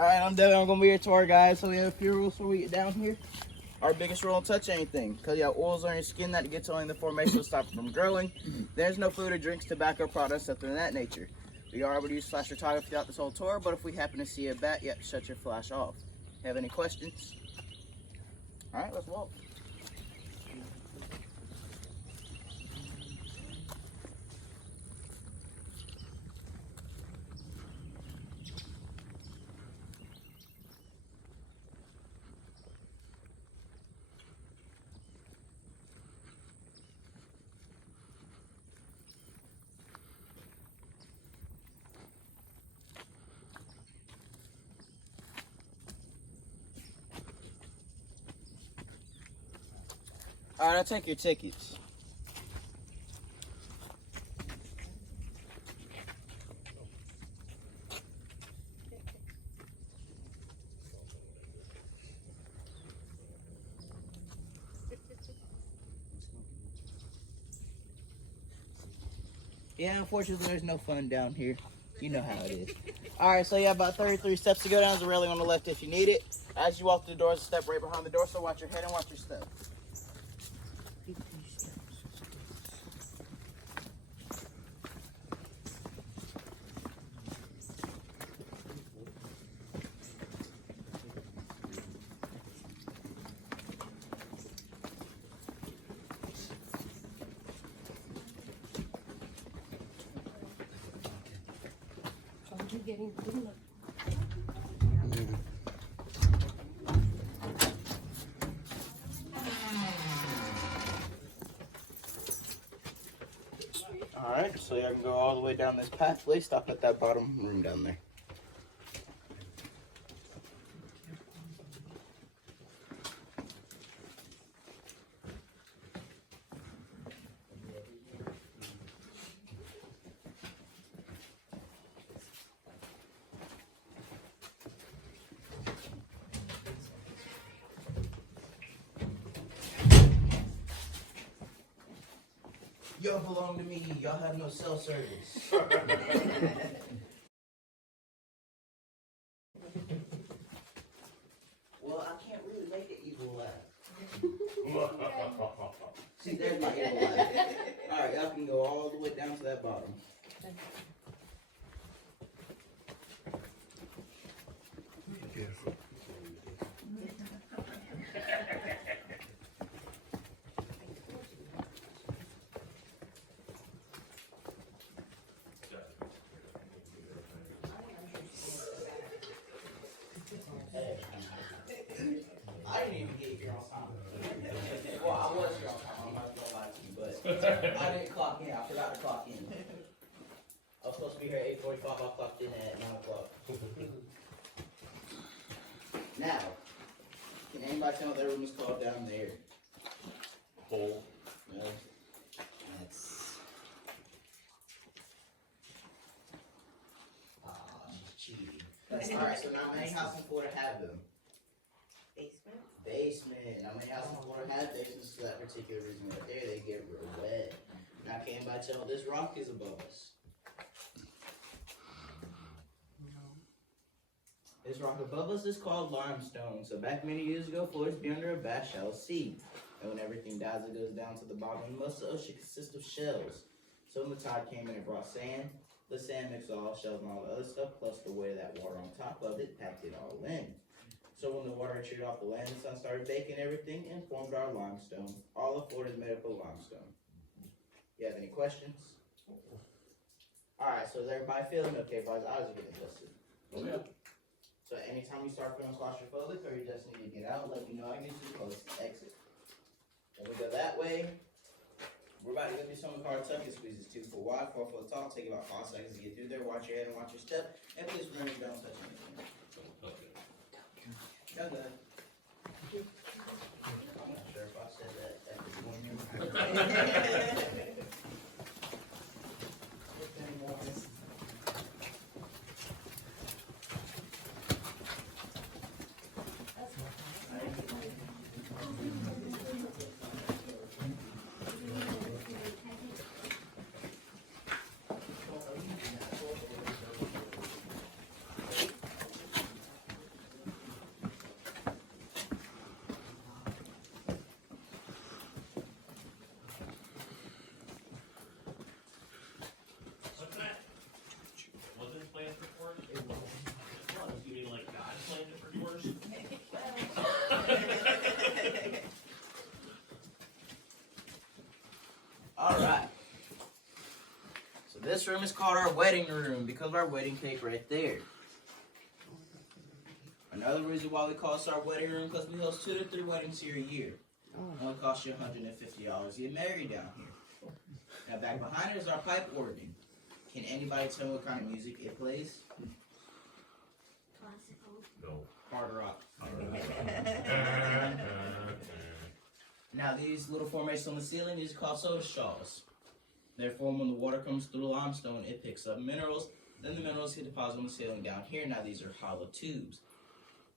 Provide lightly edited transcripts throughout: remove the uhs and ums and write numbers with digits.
Alright, I'm Devin. I'm going to be your tour guide. So we have a few rules before we get down here. Our biggest rule, don't touch anything. Because you have oils on your skin that gets only in the formation to stop it from growing. There's no food or drinks, tobacco products, something of that nature. We are able to use flash photography throughout this whole tour, but if we happen to see a bat, yep, shut your flash off. Have any questions? Alright, let's walk. Alright, I'll take your tickets. Yeah, unfortunately there's no fun down here. You know how it is. Alright, so you have about 33 steps to go down. There's a railing on the left if you need it. As you walk through the door, there's a step right behind the door, so watch your head and watch your step. Alright, so you can go all the way down this pathway, stop at that bottom room down there. Y'all belong to me. Y'all have no cell service. Well, I can't really make it evil laugh. See, there's my evil laugh. Alright, y'all can go all the way down to that bottom. Beautiful. I didn't even get here on time. Well, I was here on time. I'm not gonna lie to you, but I didn't clock in. I forgot to clock in. I was supposed to be here at 8:45. I clocked in at 9 o'clock. Now, can anybody tell me what that room is called down there? Hole. No. That's. Cheating. Alright, so now many houses in Florida have them? Basement. Now many houses in Florida have basements for that particular reason right there. They get real wet. Now can anybody tell this rock is above us? This rock above us is called limestone. So back many years ago, Florida's be under a vast shallow sea. And when everything dies, it goes down to the bottom. Most of the ocean consists of shells. So when the tide came in, it brought sand. The sand mixed all shells and all the other stuff, plus the weight of that water on top of it, packed it all in. So when the water retreated off the land, the sun started baking everything and formed our limestone. All of Florida is made up of limestone. You have any questions? Alright, so is everybody feeling okay? Everybody's eyes are getting adjusted. Yeah. So anytime you start feeling claustrophobic or you just need to get out, let me know. I can get you close to exit. Then we go that way. We're about to go do something called tuck and squeeze. It's 2 foot wide, 4 foot tall. Take about 5 seconds to get through there. Watch your head and watch your step. And please remember, don't touch anything. Go good. I'm not sure if I said that at the beginning. This room is called our wedding room because of our wedding cake right there. Another reason why we call this our wedding room because we host 2 to 3 weddings here a year. It'll cost you $150 to get married down here. Now back behind it is our pipe organ. Can anybody tell me what kind of music it plays? Classical. No. Hard rock. Now these little formations on the ceiling, these are called soda shawls. Therefore, when the water comes through the limestone, it picks up minerals. Then the minerals get deposited on the ceiling down here. Now these are hollow tubes.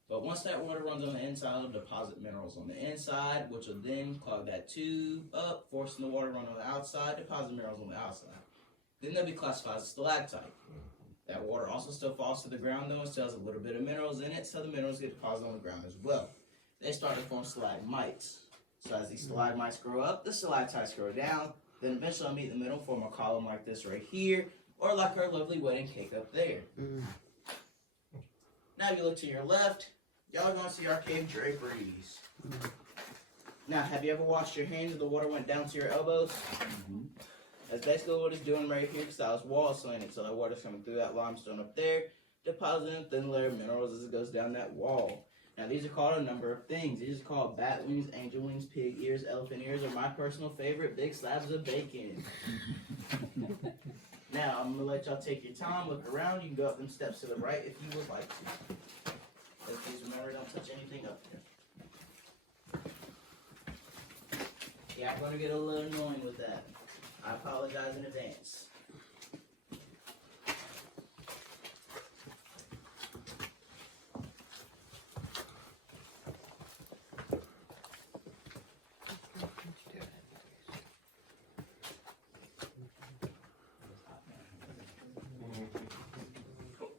But once that water runs on the inside, it'll deposit minerals on the inside, which will then clog that tube up, forcing the water to run on the outside, deposit minerals on the outside. Then they'll be classified as stalactite. That water also still falls to the ground though and still has a little bit of minerals in it, so the minerals get deposited on the ground as well. They start to form stalagmites. So as these stalagmites grow up, the stalactites grow down, then eventually they'll meet in the middle, form a column like this right here, or like our lovely wedding cake up there. Now if you look to your left, y'all are going to see our cave draperies. Now, have you ever washed your hands and the water went down to your elbows? That's basically what it's doing right here because I was wall slanted, so that water's coming through that limestone up there, depositing a thin layer of minerals as it goes down that wall. Now, these are called a number of things. These are called bat wings, angel wings, pig ears, elephant ears, or my personal favorite, big slabs of bacon. Now, I'm going to let y'all take your time, look around. You can go up them steps to the right if you would like to. But please remember, don't touch anything up there. Yeah, I'm going to get a little annoying with that. I apologize in advance.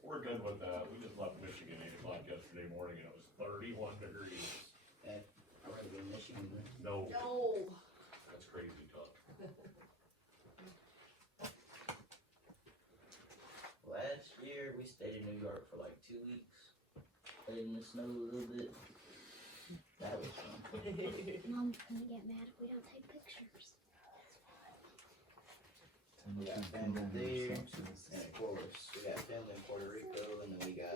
We're good with that. We just left Michigan 8 o'clock yesterday morning and it was 31 degrees. And I rather go to Michigan. No, No. that's crazy tough. Last year, we stayed in New York for like 2 weeks. Played in the snow a little bit. That was fun. Mom's gonna get mad if we don't take pictures. We got family there, and of course, we got family in Puerto Rico, and then we got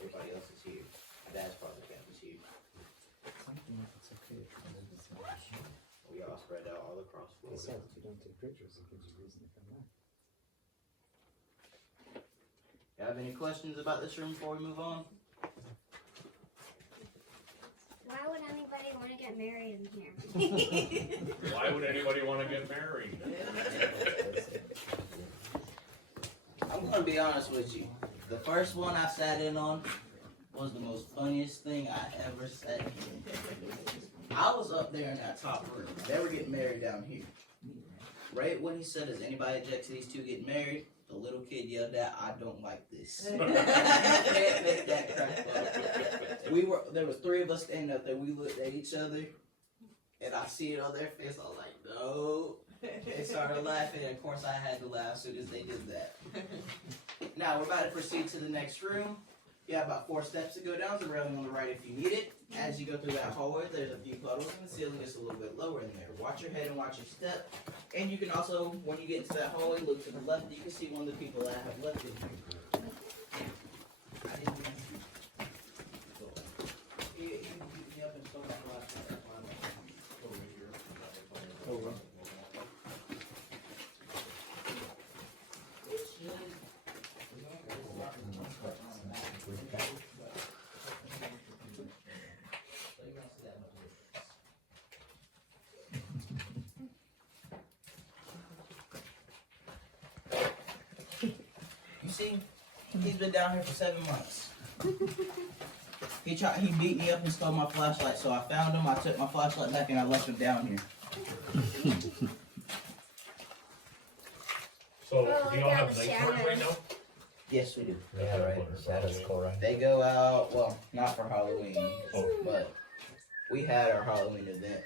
everybody else is here. My dad's part of the family's here. We all spread out all across Florida. If you don't take pictures, it gives you reason to come back. You have any questions about this room before we move on? Why would anybody want to get married in here? Why would anybody want to get married? I'm gonna be honest with you. The first one I sat in on was the most funniest thing I ever sat in. I was up there in that top room. They were getting married down here. Right when he said, "Does anybody object to these two getting married?" the little kid yelled out, "I don't like this." Can't make that crack up. There was 3 of us standing up there. We looked at each other, and I see it on their face. I was like, "No." They started laughing, and of course I had to laugh as soon as they did that. Now we're about to proceed to the next room. You have about 4 steps to go down. There's a railing on the right if you need it. As you go through that hallway, there's a few puddles, and the ceiling is a little bit lower in there. Watch your head and watch your step. And you can also, when you get into that hallway, look to the left. You can see one of the people that have left in here. See, he's been down here for 7 months. He beat me up and stole my flashlight, so I found him, I took my flashlight back, and I left him down here. So, do y'all have night tours right now? Yes, we do. Yeah, right. Shadow's cool, right? They go out, well, not for Halloween, Oh. but we had our Halloween event.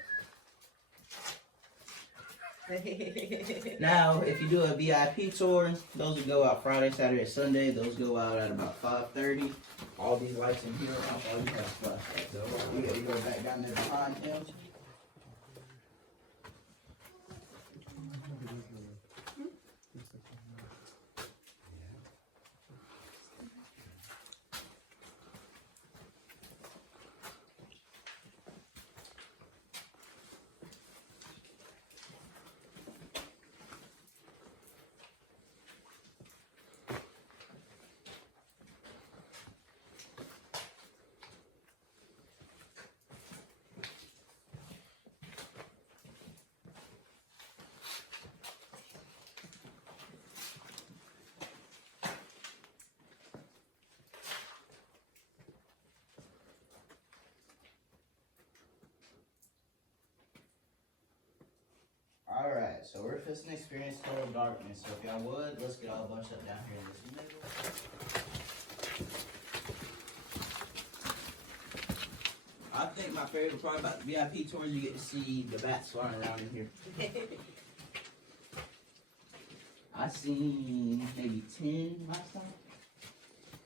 Now, if you do a VIP tour, those will go out Friday, Saturday, Sunday. Those go out at about 5:30. All these lights in here are off. All you have is flashlights. So we got to go back down there behind him. so we're fixing to experience total darkness. So if y'all would, let's get all bunched up down here in this middle. I think my favorite part about the VIP tours, you get to see the bats flying around in here. I seen maybe 10 last time.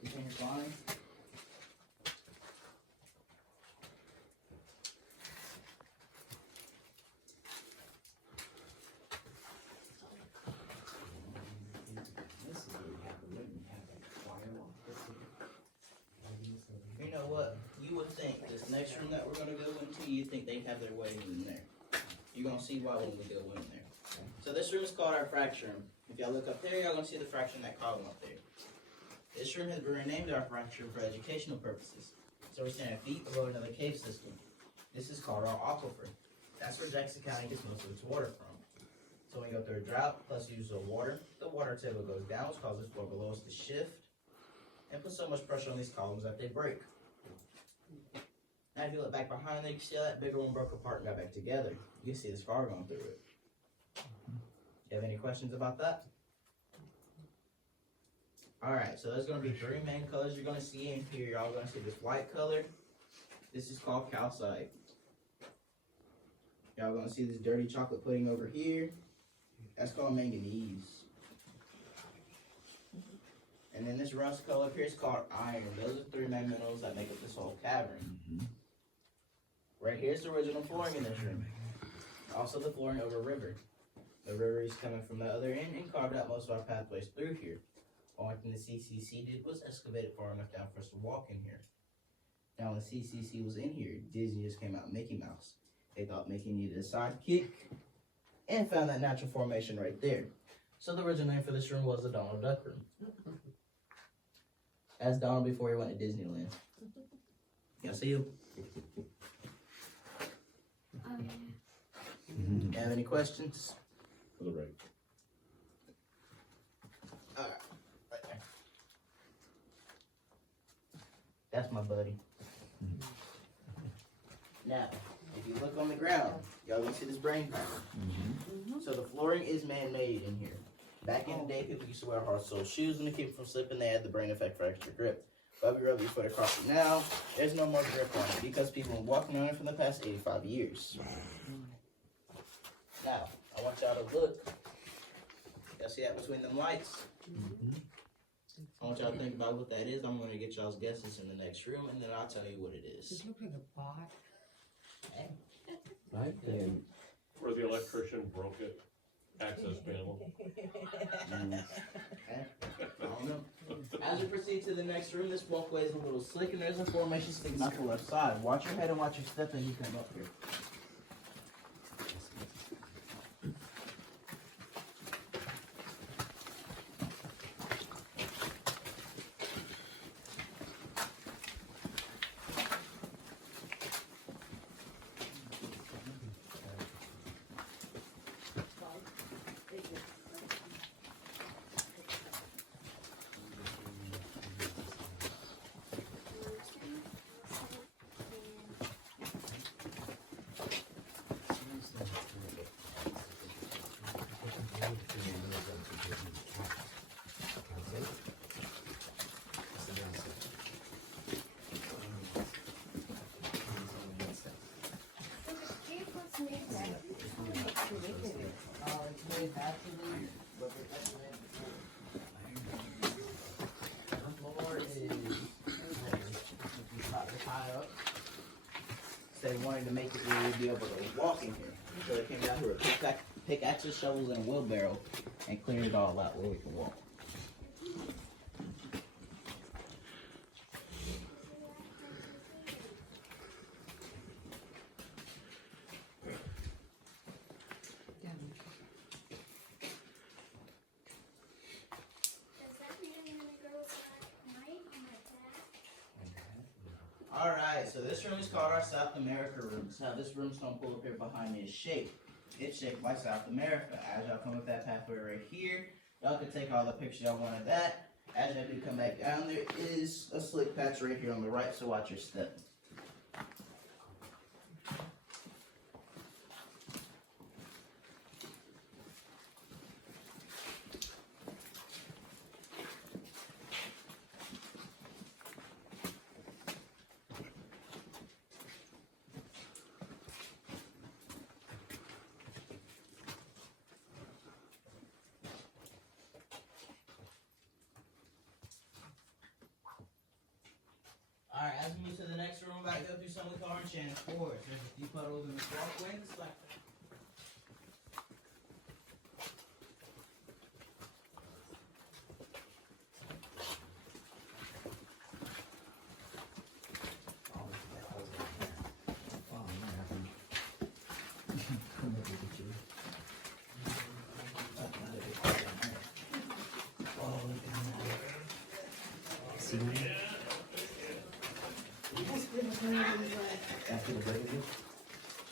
10 flying. You know what? You would think this next room that we're gonna go into, you think they'd have their way in there. You're gonna see why when we go in there. So this room is called our fracture room. If y'all look up there, y'all gonna see the fracture in that column up there. This room has been renamed our fracture room for educational purposes. So we're standing feet below another cave system. This is called our aquifer. That's where Jackson County gets most of its water from. So when you go through a drought, plus use of water, the water table goes down, which causes the floor below us to shift, and put so much pressure on these columns that they break. Now if you look back behind there, you can see how that bigger one broke apart and got back together. You can see the scar going through it. You have any questions about that? Alright, so there's going to be 3 main colors you're going to see in here. Y'all going to see this white color. This is called calcite. Y'all going to see this dirty chocolate pudding over here. That's called manganese. And then this rust color up here is called iron. Those are 3 main minerals that make up this whole cavern. Right here's the original flooring in this room. Also the flooring over a river. The river is coming from the other end and carved out most of our pathways through here. Only thing the CCC did was excavate it far enough down for us to walk in here. Now when the CCC was in here, Disney just came out with Mickey Mouse. They thought Mickey needed a sidekick and found that natural formation right there. So the original name for this room was the Donald Duck Room. That's Donald before he went to Disneyland. Y'all see you? You have any questions? For the right. Alright, right there. That's my buddy. Now, if you look on the ground, y'all can see this brain pattern. So the flooring is man-made in here. Back in the day, people used to wear hard-soled shoes and to keep from slipping, they had the brain effect for extra grip. But if you rub your foot across it now, there's no more grip on it because people have been walking on it for the past 85 years. Now, I want y'all to look. Y'all see that between them lights? I want y'all to think about what that is. I'm going to get y'all's guesses in the next room, and then I'll tell you what it is. It looks like a bot. I think Where the electrician broke it, access panel. Okay. I don't know. As we proceed to the next room, this walkway is a little slick, and there's a formation sticking out the left side. Watch your head and watch your step as you come up here. They wanted to make it where we'd be able to walk in here. So they came down here with pickaxes, shovels, and a wheelbarrow and cleared it all out where we can walk. Alright, so this room is called our South America room. So how this room's gonna pull up here behind me is shaped. It's shaped like South America. As y'all come up that pathway right here, y'all can take all the pictures y'all want of that. As y'all do come back down, there is a slick patch right here on the right, so watch your step. Alright, as we move to the next room, I'm about to go through some of the car enchanted floors. There's a few puddles in the walkway and the stalactites.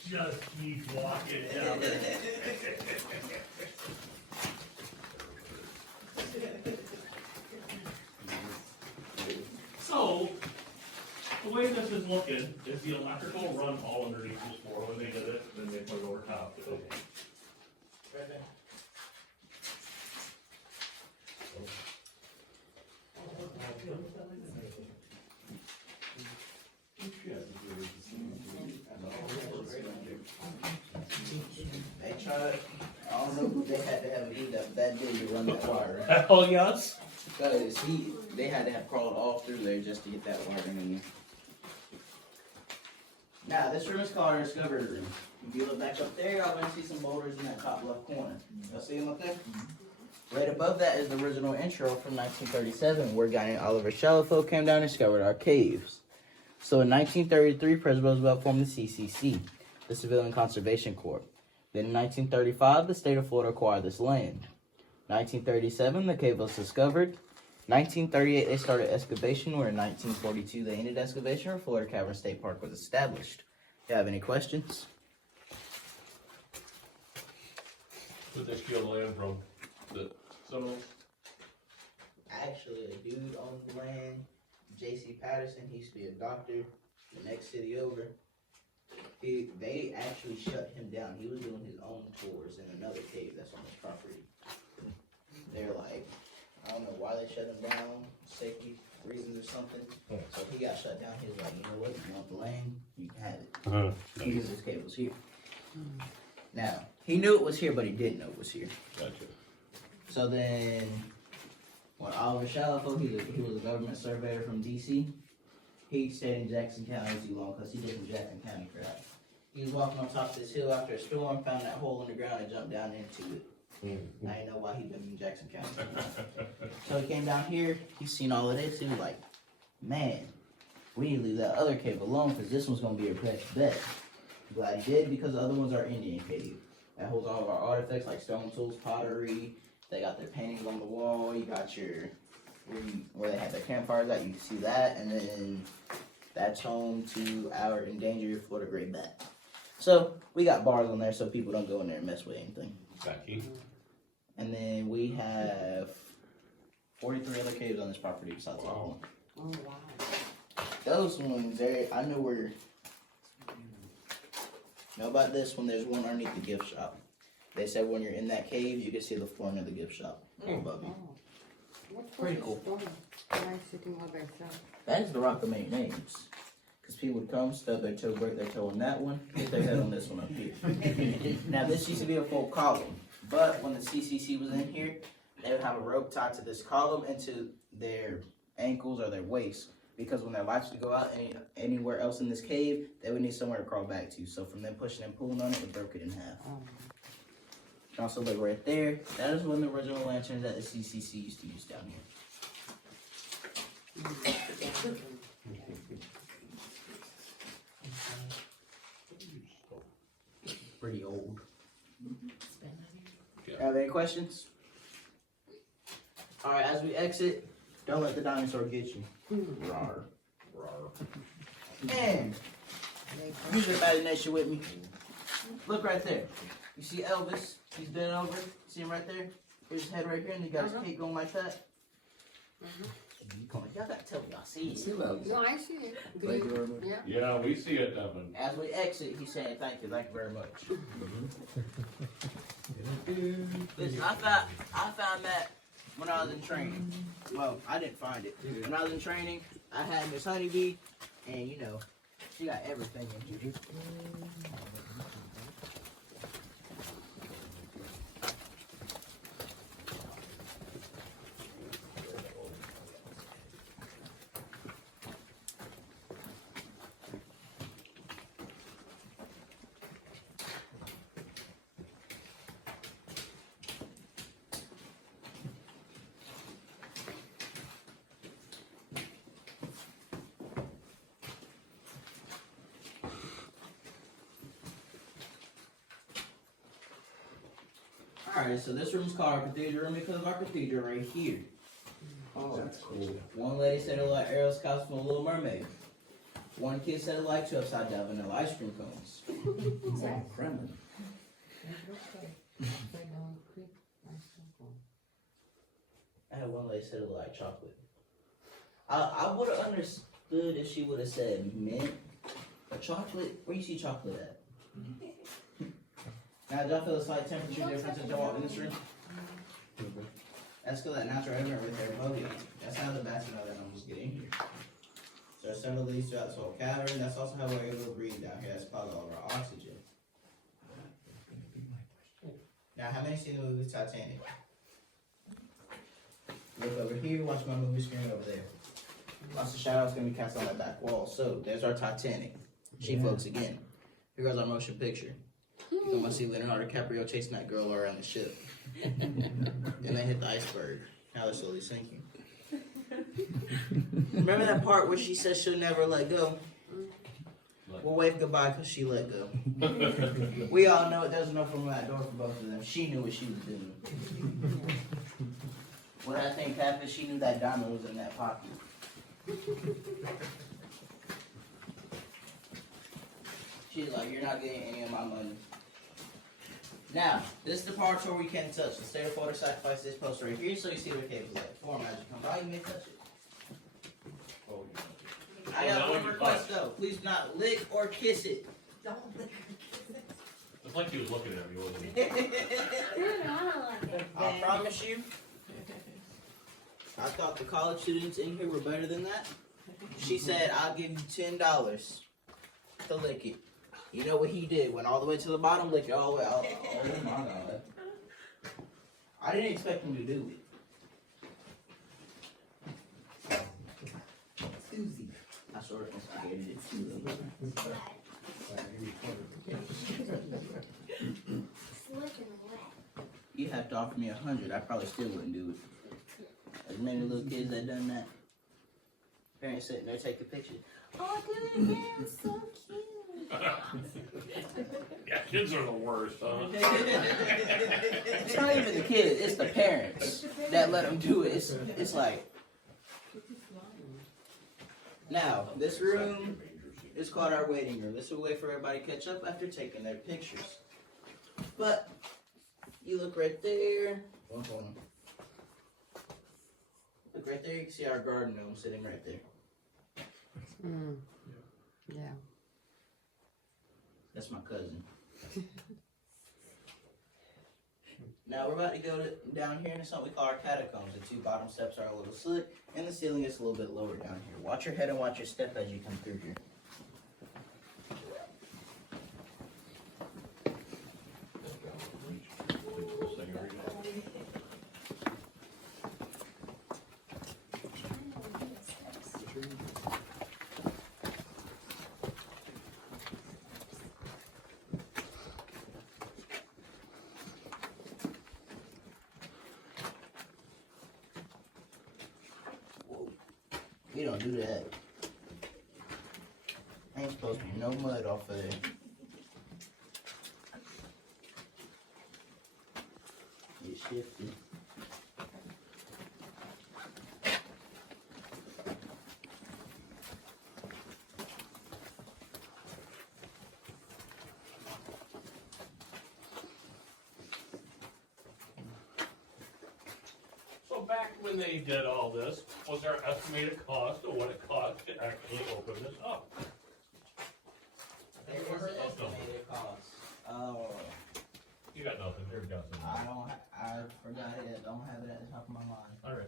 Just keep walking down there. So, the way this is looking is the electrical run all underneath this floor when they did it, then they put it over top. Right there. They tried, I don't know who they had to have do that day to run that wire. Hell yes. Because they had to have crawled all through there just to get that wiring in there. Now, this room is called our discovery room. If you look back up there, y'all gonna see some boulders in that top left corner. Y'all see them up there? Right above that is the original intro from 1937, where a guy named Oliver Shallow came down and discovered our caves. So in 1933, President Roosevelt formed the CCC, the Civilian Conservation Corps. Then in 1935, the state of Florida acquired this land. 1937, the cave was discovered. 1938, they started excavation, where in 1942, they ended excavation, where Florida Caverns State Park was established. Do you have any questions? Did they steal the land from the Seminoles? Actually, a dude owned the land, J.C. Patterson. He used to be a doctor, the next city over. They actually shut him down. He was doing his own tours in another cave that's on his property. They're like, I don't know why they shut him down, safety reasons or something. So he got shut down. He was like, you know what, you want the land? You can have it. Because this cave was here. Now, he knew it was here, but he didn't know it was here. Gotcha. So then, when Oliver Shallow, he was a government surveyor from D.C., he stayed in Jackson County too long because he did some Jackson County crap. He was walking on top of this hill after a storm, found that hole in the ground and jumped down into it. I didn't know why he'd been in Jackson County. So he came down here, he's seen all of this, he was like, man, we need to leave that other cave alone because this one's going to be our best bet. I'm glad he did because the other ones are Indian cave. That holds all of our artifacts like stone tools, pottery. They got their paintings on the wall. You got your, where they have their campfires at, you can see that. And then that's home to our endangered Florida gray bat. So we got bars on there so people don't go in there and mess with anything. Becky. And then we have 43 other caves on this property besides that one. Oh, wow. Those ones there, I know where. Know about this one? There's one underneath the gift shop. They said when you're in that cave, you can see the floor of the gift shop above you. Pretty cool. Nice sitting all by itself. That is the rock of many names. Because people would come, stub their toe, break their toe on that one, hit their head on this one up here. Now, this used to be a full column, but when the CCC was in here, they would have a rope tied to this column and to their ankles or their waist. Because when their lights would go out anywhere else in this cave, they would need somewhere to crawl back to. So from them pushing and pulling on it, it broke it in half. You can also look right there. That is one of the original lanterns that the CCC used to use down here. Pretty old. Have any questions? Alright, as we exit, don't let the dinosaur get you. Rawr. Rawr. And use your imagination with me. Look right there. You see Elvis? He's bent over. See him right there? Here's his head right here, and he got his cape going like that. Come on, y'all gotta tell me y'all see it. No, I see it. Thank you very much. Yeah. Yeah, we see it, Devin. As we exit, he's saying thank you very much. Listen, I found that when I was in training. Well, I didn't find it. When I was in training, I had Miss Honeybee, and you know, she got everything in here. Alright, so this room's called our cathedral room because of our cathedral right here. Oh, that's cool. One lady said it looked like Ariel's costume from Little Mermaid. One kid said it like two upside down vanilla ice cream cones. Oh, friendly. I had one lady said it looked like chocolate. I would have understood if she would have said mint or chocolate. Where you see chocolate at? Now, do y'all feel a slight temperature difference as y'all walk in this room? That's because that natural element right there above you. That's how the bats and other animals get in here. So there's several of these throughout this whole cavern. That's also how we're able to breathe down here. That's probably all of our oxygen. Now, how many seen the movie Titanic? Look over here, watch my movie screen over there. Lots of shadows gonna be cast on that back wall. So there's our Titanic. She folks again. Here goes our motion picture. You're gonna see Leonardo DiCaprio chasing that girl around the ship. Then they hit the iceberg. Now they're slowly sinking. Remember that part where she says she'll never let go? We'll wave goodbye because she let go. We all know it doesn't open that door for both of them. She knew what she was doing. What I think happened, she knew that diamond was in that pocket. She's like, you're not getting any of my money. Now, this is the part where we can touch. The State of Florida sacrifice this post right here so you see where the cave is at. Before magic come by, you may touch it. I got one request though. Please do not lick or kiss it. Don't lick It's like he was looking at me, wasn't he? I promise you. I thought the college students in here were better than that. She said, I'll give you $10 to lick it. You know what he did? Went all the way to the bottom, licked it all the way out. Oh my God. I didn't expect him to do it. Susie. I sort of instigated it too. Slipping wet. You have to offer me 100. I probably still wouldn't do it. As many little kids that done that. Parents sitting there taking pictures. Oh, good man, so cute. Yeah, kids are the worst, huh? It's not even the kids, it's the parents that let them do it. It's like. Now, this room is called our waiting room. This is a way for everybody to catch up after taking their pictures. But, you look right there. Hold on. Look right there, you can see our garden gnome sitting right there. Yeah. That's my cousin. Now we're about to go down here into something we call our catacombs. The two bottom steps are a little slick, and the ceiling is a little bit lower down here. Watch your head and watch your step as you come through here. You don't do that. Ain't supposed to be no mud off of there. Get shifted. So back when they did all this, was there an estimated cost of what it cost to actually open this up? There is an estimated cost. Oh, You got nothing, you're guessing. I forgot it. I don't have it at the top of my mind. Alright.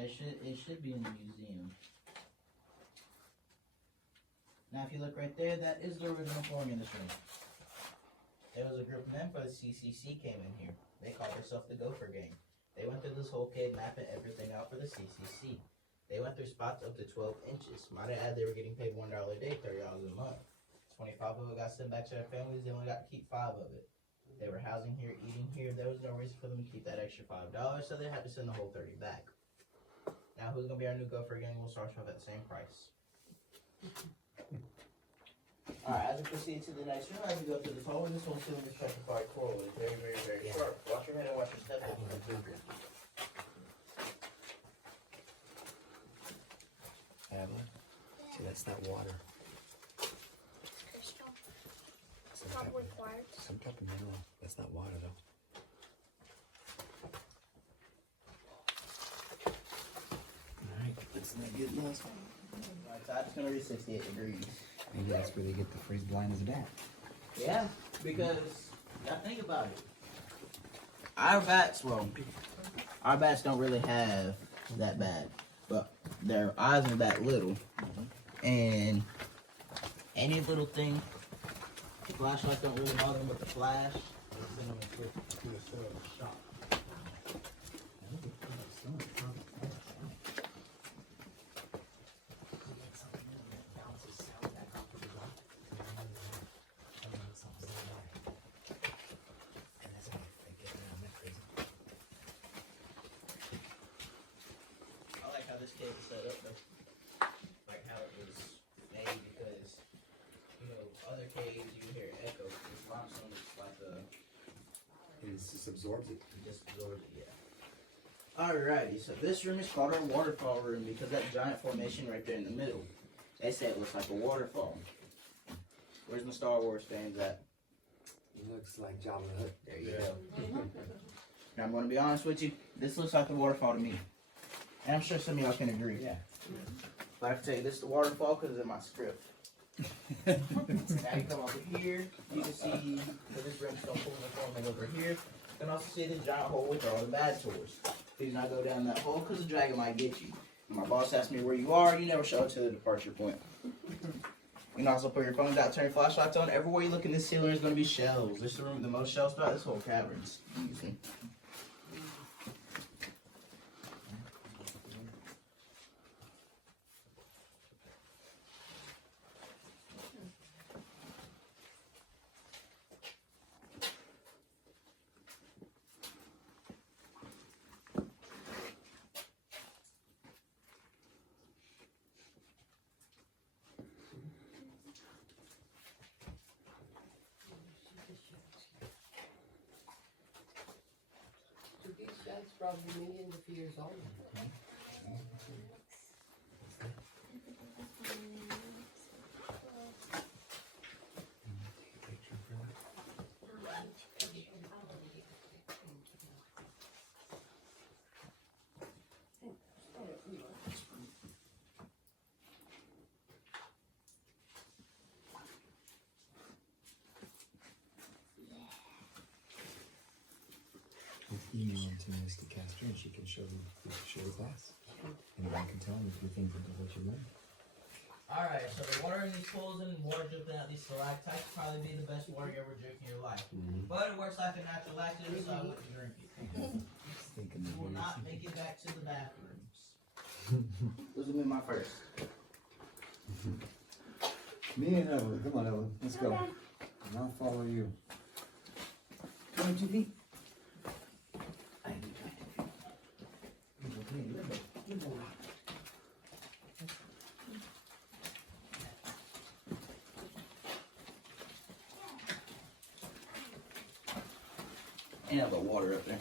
It should be in the museum. Now, if you look right there, that is the original flooring in this room. There was a group of men for the CCC came in here. They called themselves the Gopher Gang. They went through this whole cave mapping everything out for the CCC. They went through spots up to 12 inches. Might I add, they were getting paid $1 a day, $30 a month. 25 of it got sent back to their families. They only got to keep 5 of it. They were housing here, eating here. There was no reason for them to keep that extra $5, so they had to send the whole 30 back. Now, who's gonna be our new Gopher Gang? We'll start off at the same price. Alright, as we proceed to the next room, as we go through this hallway, this whole ceiling is petrified coral. It's very, very, very sharp. Watch your head and watch your step. Adeline? See, that's not water. Crystal. Some Not type with of, quartz. some type of mineral. That's not water, though. Alright, let's not get lost. Alright, so it's gonna be 68 degrees. Maybe that's where they get the freeze blind as a bat. Yeah, because now think about it. Our bats, well, our bats don't really have that bad, but their eyes are that little, and any little thing, the flashlight don't really bother them, but the flash is gonna inflict a shock. I like how this cave is set up, though. Like how it was made, because, you know, other caves you hear echo. This limestone is like a, It just absorbs it. it just absorbs it, yeah. Alrighty, so this room is called our Waterfall Room because that giant formation right there in the middle. They say it looks like a waterfall. Where's my Star Wars fans at? It looks like Jabba the Hutt. There you go. Now I'm gonna be honest with you, this looks like a waterfall to me. And I'm sure some of y'all can agree. Yeah. But I can tell you this is the waterfall because it's in my script. Now you come over here, you can see where this brimstone pool is forming over here. You can also see this giant hole with all the bad tours. Please not go down that hole because the dragon might get you. When my boss asks me where you are, you never show up to the departure point. You can also put your phones out, turn your flashlights on. Everywhere you look in this ceiling is going to be shells. This is the room with the most shells throughout this whole caverns. Easy. That's probably millions of years old. Email them to Mr. Castro and she can show the class. Anyone can tell them a few things about what you learned. Alright, so the water in these pools and water dripping out these stalactites will probably be the best water you ever drink in your life. But it works like a natural lactate, so I wouldn't drink it. You will not make it back to the bathrooms. This will be my first. Me and Evelyn, come on Evelyn, let's go. And I'll follow you. Come on, 2 feet. And a little water up there.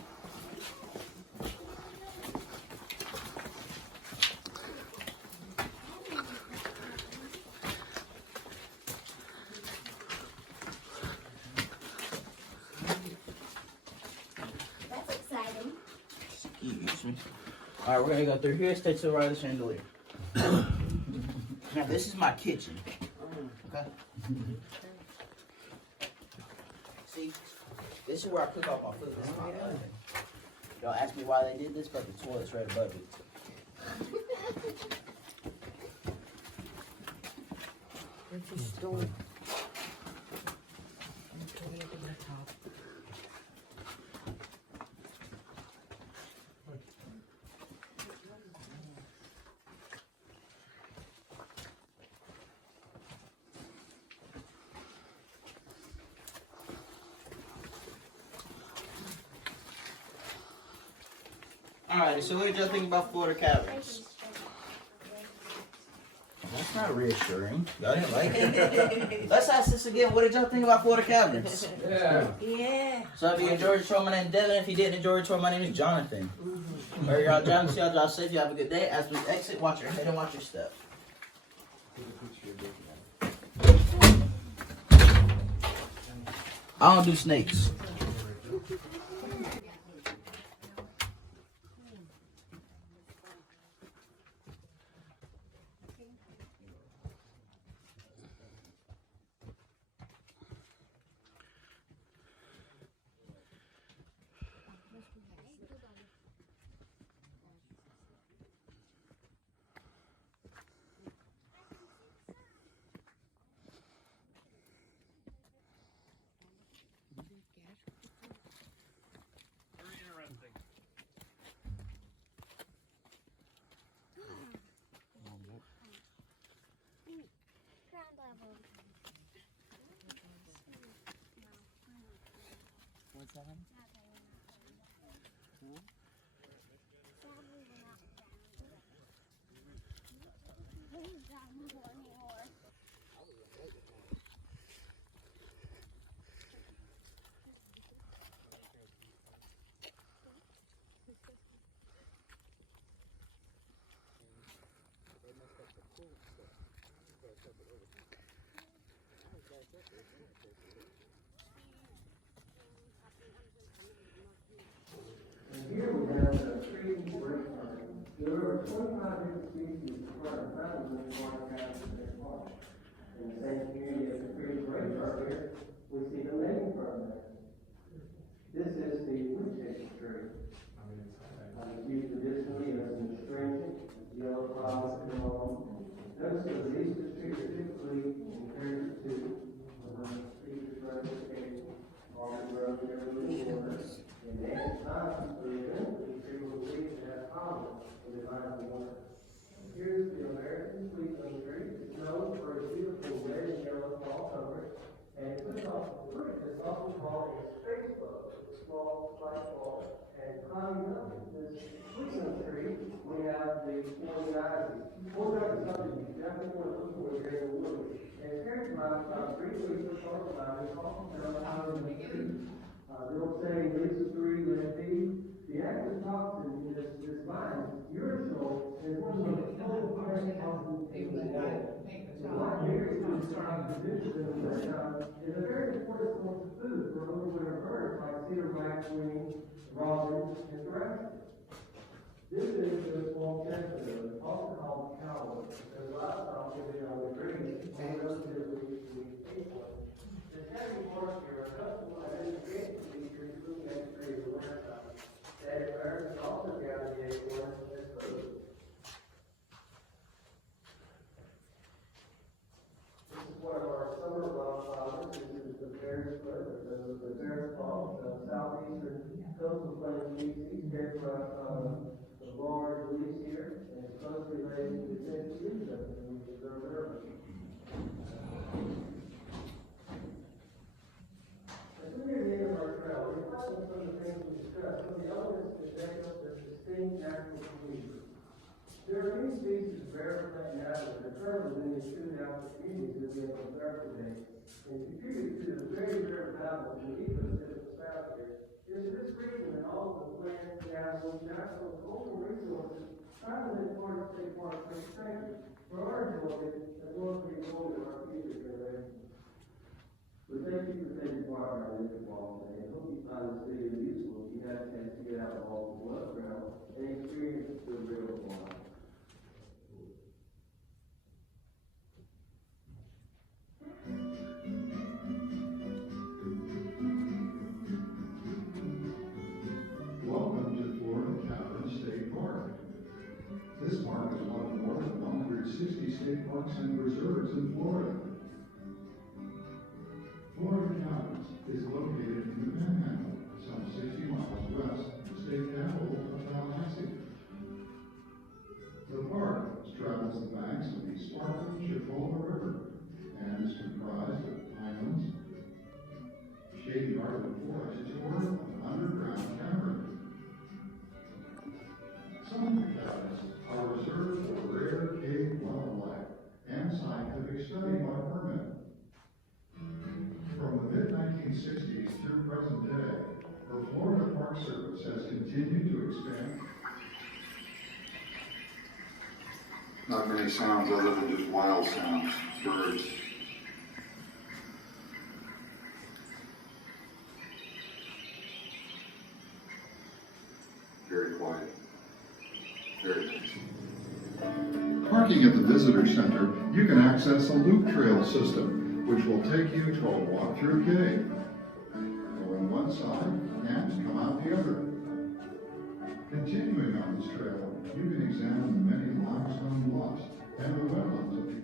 That's exciting. Excuse me. Alright, we're gonna go through here, stay to the right of the chandelier. Now this is my kitchen. Okay? See, this is where I cook all my food. This is my oven. Y'all ask me why they did this, but the toilet's right above it. Where's the stove? Okay, up in the top. Alright, so what did y'all think about Florida Caverns? That's not reassuring. Y'all didn't like it? Let's ask this again. What did y'all think about Florida Caverns? Yeah. So if you enjoyed the tour, my name is Devin. If you didn't enjoy the tour, my name is Jonathan. Alright, y'all driving, see y'all drive safe. You have a good day. As we exit, watch your head and watch your step. I don't do snakes. Ground level. What's that? Here we have the trees where there are 25 different species of Florida Panhandle in Florida Caverns State Park. In the same community as the trees right here, we see the mating from there. This is the woodchase tree. It's used medicinally as an astringent, yellow flowers come along. Notice that these trees are typically in pairs of two. Species grow together, almond grows every quarter. In the next time, we eventually tree will leave to have pollen in the line of water. Here's the American sweetgum tree. It's known for its beautiful red and yellow fall cover, and it puts off the fruit. It's often called a space bug. It's a small, slight ball, and climbing up this sweetgum tree, we have the Formidae. Formidae is something you definitely want to look for here in the woods. And it's characterized by 3 leaves of stalagmites, often found higher in the tree. The old saying, leaves of 3, let be. The active toxin in this vine, urushiol, is one of the most potent plant toxins in the world. The blackberry is in the wintertime is a very important source of food for overwinter birds like cedar waxwing, robins, and thrushes. This is the small chestnut, also called cowwood, because livestock live on the trees and relatively acorn. The heavy mark here, a couple of indications features looking at the tree in the wintertime. That it birds also gather the acorn as food. This is one of our summer wildflowers. This is the Paris the Paris palm, the southeastern coastal plain species, characterized the large leaves here, and it's closely related to the essential leaves of it, which is their nerve. As we near the end of our trail, we find some of the things we discussed, some of the elements that make up the distinct natural community. There are many species of rare plant matter that occur within these 2 natural communities that we have observed today, and contribute to the very rare balance in the ecosystem found here. It's this reason that all of the plants, animals, natural, and local resources try to make Florida State Park protected for our enjoyment as well as for the enjoyment of our future generations. We thank you for taking part in our music walk today, and hope you find this video useful if you had a chance to get out of all the blood ground and experience the real life. Welcome to Florida Caverns State Park. This park is one of more than 160 state parks and reserves in Florida. Florida Caverns is located in the Panhandle, some 60 miles west of the state capital of Tallahassee. The park straddles the banks of the sparkling Chautauqua River and is comprised of islands, shady hardwood forests, or an underground cavern. Some of the caverns are reserved for rare cave wildlife, and scientific study by permit. From the mid-1960s through present day, the Florida Park Service has continued to expand. Not many sounds other than just wild sounds, birds. Very quiet. Very nice. Parking at the visitor center, you can access a loop trail system, which will take you to a walk-through cave. Go in one side and come out the other. Continuing on this trail, you can examine the many limestone bluffs and the wetlands of the